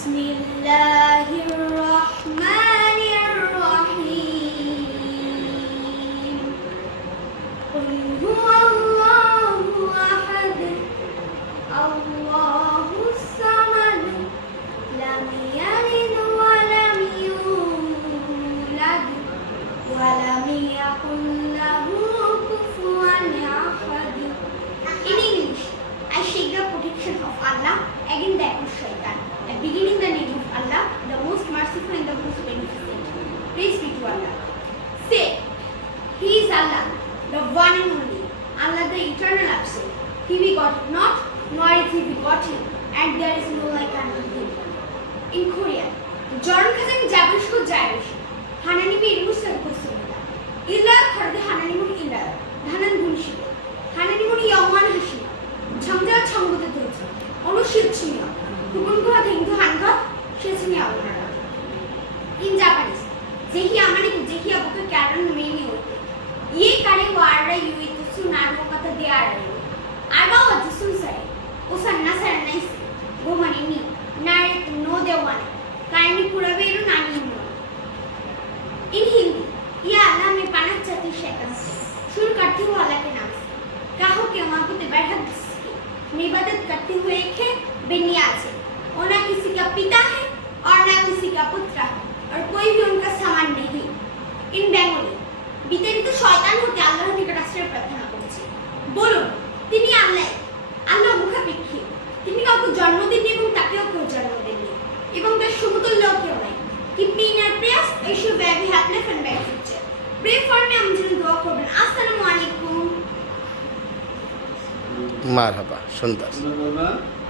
بسم الله الرحمن الرحيم قل هو الله أحد الله الصمد لم يلد ولم يولد ولم يكن له كفوا أحد In English, I shake the protection of Allah against the evil shaitan. and beginning the name of Allah, the most merciful and the most beneficent. Praise be to Allah. Say, He is Allah, the one and only, Allah the eternal absent. He begot not, nor is he begotten, and there is no like unto him. In Korean, Jordan Khazan Jabish Jairish, इन Japanese जेही आमने को जेही अब तो क्या में नहीं होते ये करे वार रहे हुए तो सुना रहे होगा दिया रहे हो आगा वो जो सुन सरे उस अन्ना सर नहीं सरे वो मनी नहीं नारे तो नो दे वाने काइनी पूरा बेरु नानी हूँ इन हिंदी ये आला में पाना चाहती शैतान से शुरू करती हूँ आला के नाम से कहो के वहाँ की तो और ना किसी का पुत्र है और कोई भी उनका समान नहीं इन বেঙ্গলি বিতাড়িত শয়তান হতে আল্লাহর নিকট আশ্রয় প্রার্থনা করছি বলুন তিনি আল্লাহ আল্লাহ মুখাপেক্ষী তিনি কাউকে জন্ম দেননি এবং তাকেও কেউ জন্ম দেননি এবং তার সমতুল্য কেউ নাই Keep me in your prayers. I should be happy and better future. Pray for me. আমি যেন দোয়া করবেন আসসালামু আলাইকুম মার হাবা সুন্দর বাবা